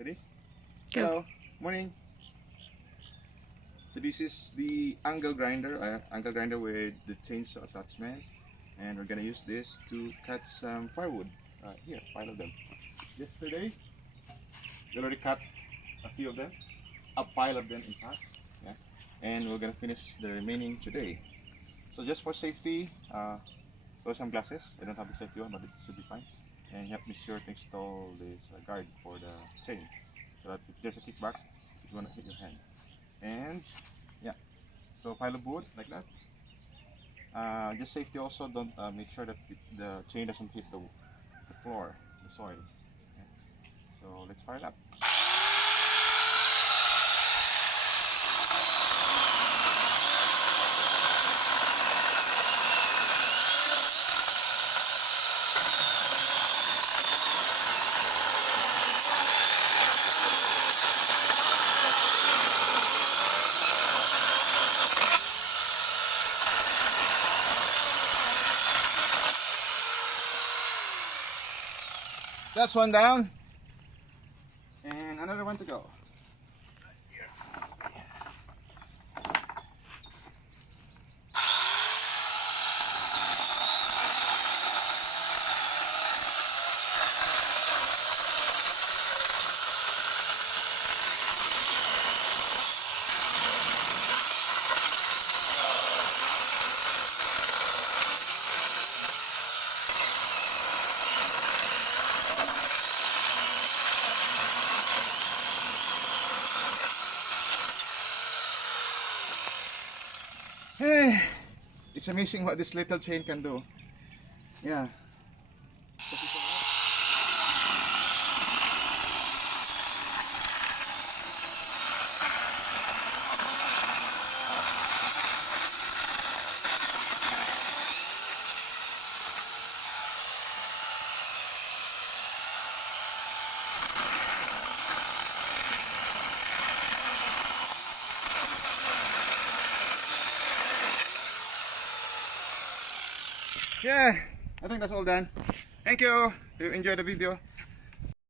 Ready? Go. Hello. Morning. So this is the angle grinder with the chainsaw attachment, and we're gonna use this to cut some firewood. Here, pile of them. Yesterday, we already cut a few of them, a pile of them in fact. Yeah, and we're gonna finish the remaining today. So just for safety, wear some glasses. I don't have the safety one, but this should be fine. And help me sure to install this guard for the chain, so that if there's a kickback, it won't hit your hand. And yeah, so pile of wood like that. Just safety also, don't make sure that the chain doesn't hit the floor, the soil. Okay. So let's fire it up. That's one down, and another one to go. Hey, it's amazing what this little chain can do. Yeah. Yeah, I think that's all done. Thank you. If you enjoyed the video,